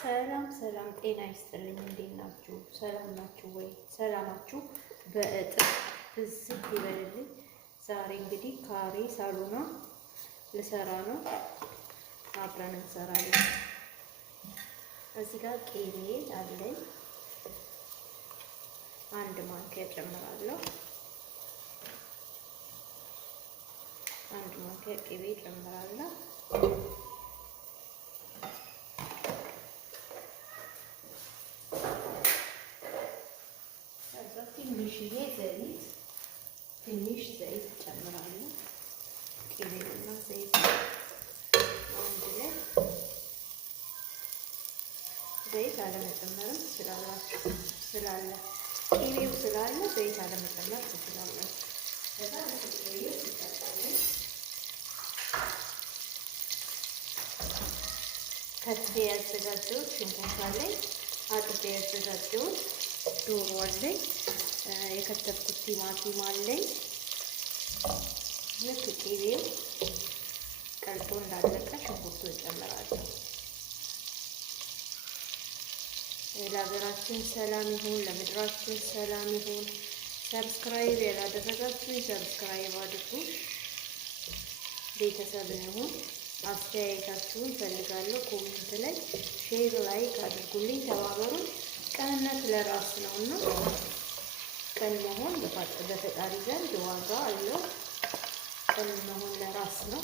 ሰላም ሰላም፣ ጤና ይስጥልኝ። እንዴት ናችሁ? ሰላም ናችሁ ወይ? ሰላማችሁ በእጥፍ ብዝት ይበልልኝ። ዛሬ እንግዲህ ካሬ ሳሎና ልሰራ ነው። አብረን እንሰራለን። እዚህ ጋር ቅቤ አለኝ። አንድ ማንኪያ ጨምራለሁ። አንድ ማንኪያ ቅቤ ጨምራለሁ። ትንሽ ዘይት ጨምራለሁ። ቅቤውና ዘይት አንድ ላይ። ዘይት አለመጨመርም ስላለ ቅቤው ስላለ ዘይት አለመጨመር ትችላላችሁ። ከዛ ቅቤው ይጠጣል። ከትፌ ያዘጋጀሁት ሽንኩርት አለኝ። አጥቤ ያዘጋጀሁት ዶሮ አለኝ። የከተፍኩት ቲማቲም አለኝ። ልክ ቅቤው ቀልጦ እንዳለቀ ሽንኩርቱ እጨምራለሁ። ለሀገራችን ሰላም ይሁን፣ ለምድራችን ሰላም ይሁን። ሰብስክራይብ ያላደረጋችሁ ሰብስክራይብ አድርጉ። ቤተሰብ እንሁን። አስተያየታችሁን ፈልጋለሁ። ኮሜንት ላይ ሼር፣ ላይክ አድርጉልኝ። ተባበሩን። ቅንነት ለራስ ነውና ቅን መሆን በፈጣሪ ዘንድ ዋጋ አለው። ቅን መሆን ለራስ ነው፣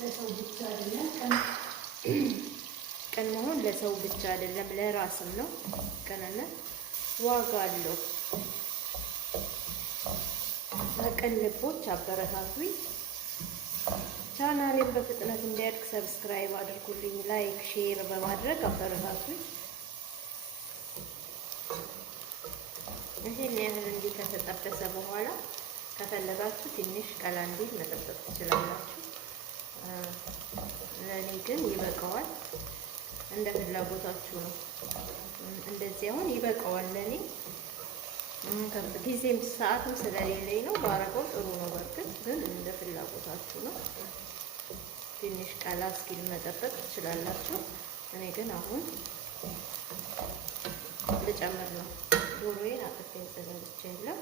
ለሰው ብቻ አይደለም። ቅን መሆን ለሰው ብቻ አይደለም፣ ለራስም ነው። ቅንነት ዋጋ አለው። በቅን ልቦች አበረታቱኝ። ቻናሌን በፍጥነት እንዲያድግ ሰብስክራይብ አድርጉልኝ። ላይክ ሼር በማድረግ አበረታቱኝ። ይሄን ያህል እንዲህ ከተጠበሰ በኋላ ከፈለጋችሁ ትንሽ ቀላ እንዲል መጠበቅ ትችላላችሁ። ለእኔ ግን ይበቃዋል። እንደ ፍላጎታችሁ ነው። እንደዚህ አሁን ይበቃዋል ለእኔ። ጊዜም ሰዓትም ስለሌለኝ ነው። ባረገው ጥሩ ነው። በርግጥ ግን እንደ ፍላጎታችሁ ነው። ትንሽ ቀላ እስኪል መጠበቅ ትችላላችሁ። እኔ ግን አሁን ልጨምር ነው። ዶሮዬን አጥፌ አዘጋጅቻለሁ።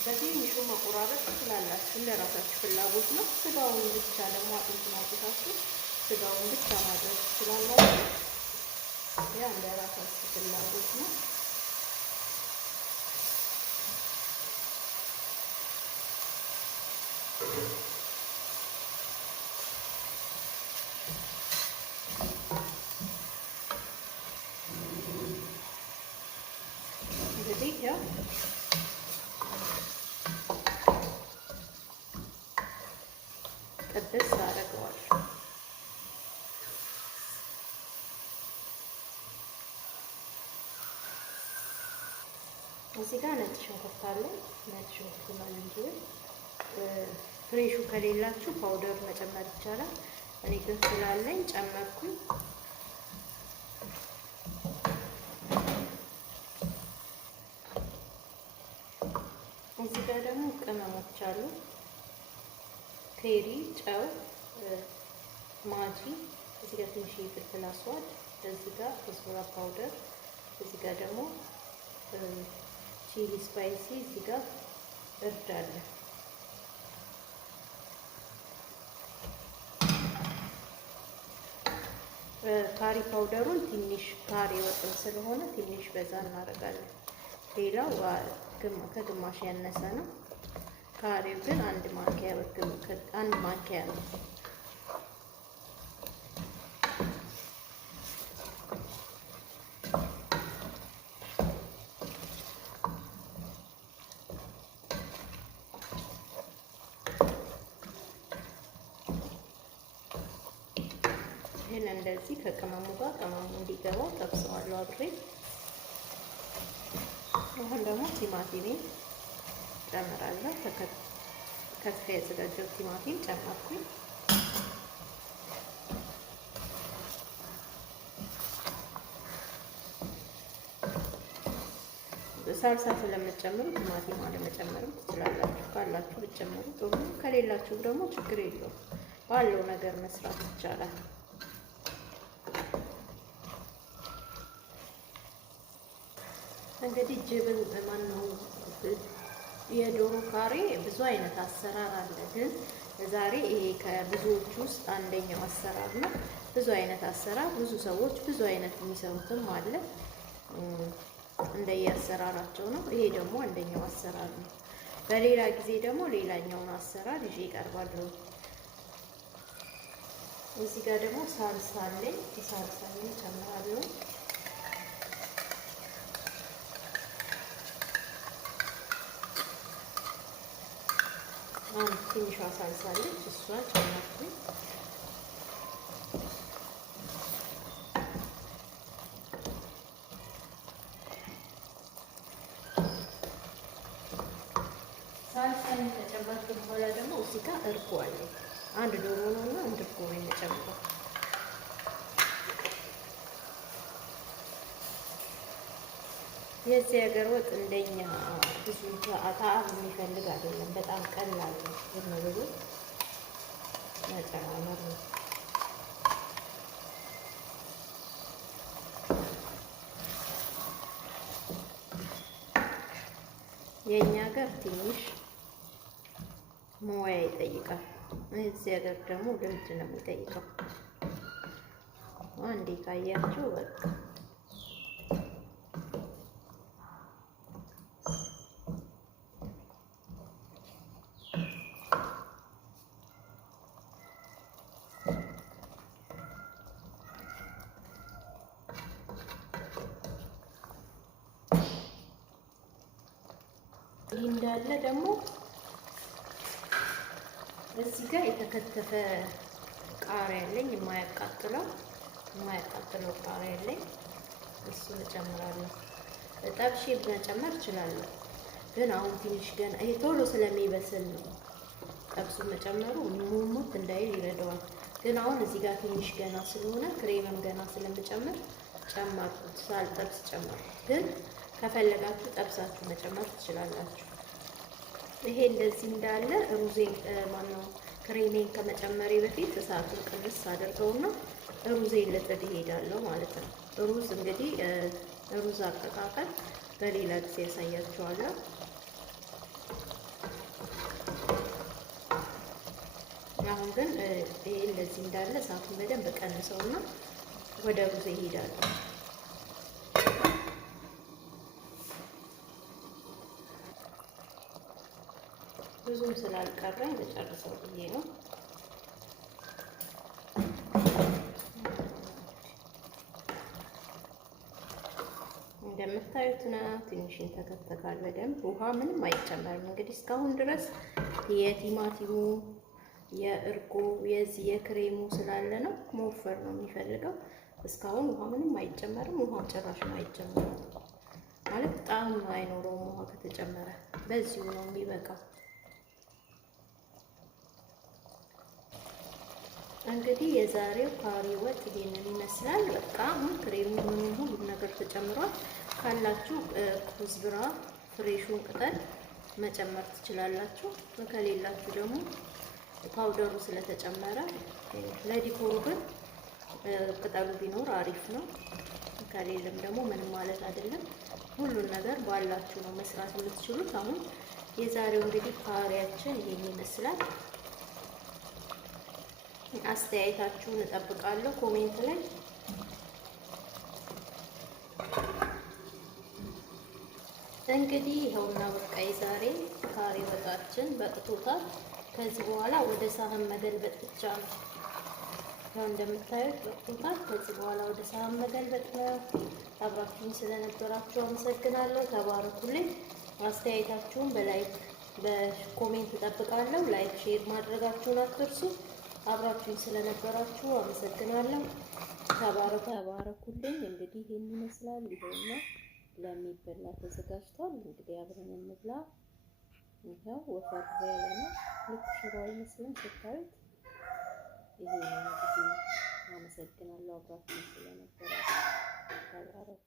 በትንሹ መቆራረጥ ትችላላችሁ፣ እንደራሳችሁ ፍላጎት ነው። ስጋውን ብቻ ደግሞ አጥንቱን አውጥታችሁ ስጋውን ብቻ ማድረግ ትችላላችሁ። ያ እንደራሳችሁ ፍላጎት ነው። እንግዲህ ያው ጥብስ አደርገዋለሁ። እዚህ ጋር ነጭ ሽንኩርት አለ። ነጭ ሽንኩርትና ዝንጅብል ፍሬሹ ከሌላችሁ ፓውደር መጨመር ይቻላል። እኔ ግን ስላለኝ ጨመርኩኝ። እዚህ ጋር ደግሞ ቅመሞች አሉ። ኬሪ፣ ጨው፣ ማጂ፣ እዚህ ጋር ትንሽ ፍልፍል አስዋድ፣ እዚህ ጋር ኮስሞራ ፓውደር፣ እዚህ ጋር ደግሞ ቺሊ ስፓይሲ፣ እዚህ ጋር እርድ አለ። ካሪ ፓውደሩን ትንሽ ካሪ ወጥን ስለሆነ ትንሽ በዛ እናደርጋለን። ሌላው ከግማሽ ያነሰ ነው። ካሪው ግን አንድ ማንኪያ ነው። ይህን እንደዚህ ከቅመሙ ጋር ቅመሙ እንዲገባው ጠብሰዋለሁ አብሬ። አሁን ደግሞ ቲማቲሜን ጨምራለሁ። ከትፌ ያዘጋጀው ቲማቲም ጨመርኩኝ። ሳልሳ ስለምትጨምሩ ቲማቲም አለመጨመርም ትችላላችሁ። ካላችሁ ብትጨምሩ ጥሩ፣ ከሌላችሁ ደግሞ ችግር የለውም። ባለው ነገር መስራት ይቻላል። እንግዲህ ጅብን ማነው የዶሮ ካሬ ብዙ አይነት አሰራር አለ፣ ግን ዛሬ ይሄ ከብዙዎቹ ውስጥ አንደኛው አሰራር ነው። ብዙ አይነት አሰራር፣ ብዙ ሰዎች ብዙ አይነት የሚሰሩትም አለ፣ እንደየአሰራራቸው ነው። ይሄ ደግሞ አንደኛው አሰራር ነው። በሌላ ጊዜ ደግሞ ሌላኛውን አሰራር ይዤ እቀርባለሁ። እዚህ ጋር ደግሞ ሳልሳ አለኝ። ሳልሳውን ጨምራለሁ። ትንሿ ሳልሳ አለች፣ እሷን ጨመርኩኝ። ሳልሳን ከጨመርኩ በኋላ ደግሞ እዚህ ጋር እርጎ አለኝ። አንድ ዶሮ ነውና አንድ እርጎ ነው የምጨምረው። የዚህ ሀገር ወጥ እንደኛ ብዙ ተአብ የሚፈልግ አይደለም። በጣም ቀላል ነው። ዝም ብሎ መጨማመር ነው። የኛ ሀገር ትንሽ ሙያ ይጠይቃል። እዚህ ሀገር ደግሞ ልምድ ነው የሚጠይቀው። አንዴ ካያችሁ በቃ ይህ እንዳለ ደግሞ እዚህ ጋር የተከተፈ ቃሪያ አለኝ። የማያቃጥለው ቃሪያ አለኝ። እሱን እጨምራለሁ። ጠብሼ መጨመር እችላለሁ፣ ግን አሁን ትንሽ ገና ይሄ ቶሎ ስለሚበስል ነው ጠብሱን መጨመሩ ሙሙት እንዳይል ይረዳዋል። ግን አሁን እዚህ ጋር ትንሽ ገና ስለሆነ ክሬምም ገና ስለምጨምር ጨመርኩት። ሳልጠብስ ጨመርኩ፣ ግን ከፈለጋችሁ ጠብሳችሁ መጨመር ትችላላችሁ። ይሄ እንደዚህ እንዳለ ሩዜን ማነው ክሬሜን ከመጨመሬ በፊት እሳቱን ቅንስ አድርገውና ሩዜን ልጥድ እሄዳለሁ ማለት ነው። ሩዝ እንግዲህ ሩዝ አቀቃቀል በሌላ ጊዜ ያሳያችኋለሁ። አሁን ግን ይሄ እንደዚህ እንዳለ እሳቱን በደንብ ቀንሰውና ወደ ሩዝ እሄዳለሁ። ብዙም ስላልቀረኝ ልጨርሰው ብዬ ነው። እንደምታዩት ነው። ትንሽ ይንተከተካል በደንብ። ውሃ ምንም አይጨመርም። እንግዲህ እስካሁን ድረስ የቲማቲሙ የእርጎ የዚህ የክሬሙ ስላለ ነው መወፈር ነው የሚፈልገው። እስካሁን ውሃ ምንም አይጨመርም። ውሃ ጭራሽም አይጨመርም ማለት ጣዕም አይኖረውም። ውሃ ከተጨመረ በዚሁ ነው የሚበቃው። እንግዲህ የዛሬው ካሪ ወጥ ይሄንን ይመስላል። በቃ አሁን ክሬሙ ምንም ሁሉም ነገር ተጨምሯል። ካላችሁ ኩዝብራ ፍሬሹን ቅጠል መጨመር ትችላላችሁ። ከሌላችሁ ደግሞ ፓውደሩ ስለተጨመረ ለዲኮሩ ግን ቅጠሉ ቢኖር አሪፍ ነው። ከሌለም ደግሞ ምንም ማለት አይደለም። ሁሉን ነገር ባላችሁ ነው መስራት የምትችሉት። አሁን የዛሬው እንግዲህ ካሪያችን ይሄን ይመስላል። አስተያየታችሁን እጠብቃለሁ ኮሜንት ላይ። እንግዲህ ይኸውና በቃ የዛሬ ካሪ ወጣችን በቅቶታል። ከዚህ በኋላ ወደ ሳህን መገልበጥ ብቻ ነው። ያው እንደምታዩት በቅቶታል። ከዚህ በኋላ ወደ ሳህን መገልበጥ ነው። አብራችሁን ስለነበራችሁ አመሰግናለሁ። ተባረኩልኝ። አስተያየታችሁን በላይክ በኮሜንት እጠብቃለሁ። ላይክ ሼር ማድረጋችሁን አትርሱ። አብራችሁን ስለነበራችሁ አመሰግናለሁ። ተባረኩልኝ። እንግዲህ ይሄን ይመስላል። ይሄውና ለሚበላ ተዘጋጅቷል። እንግዲህ አብረን እንብላ። ይሄው ወፈር ያለ ነው። ልክ ሽሮ አይመስልም ስታዩት። ይሄ ነው እንግዲህ። አመሰግናለሁ አብራችሁን ስለነበራችሁ። ተባረኩ።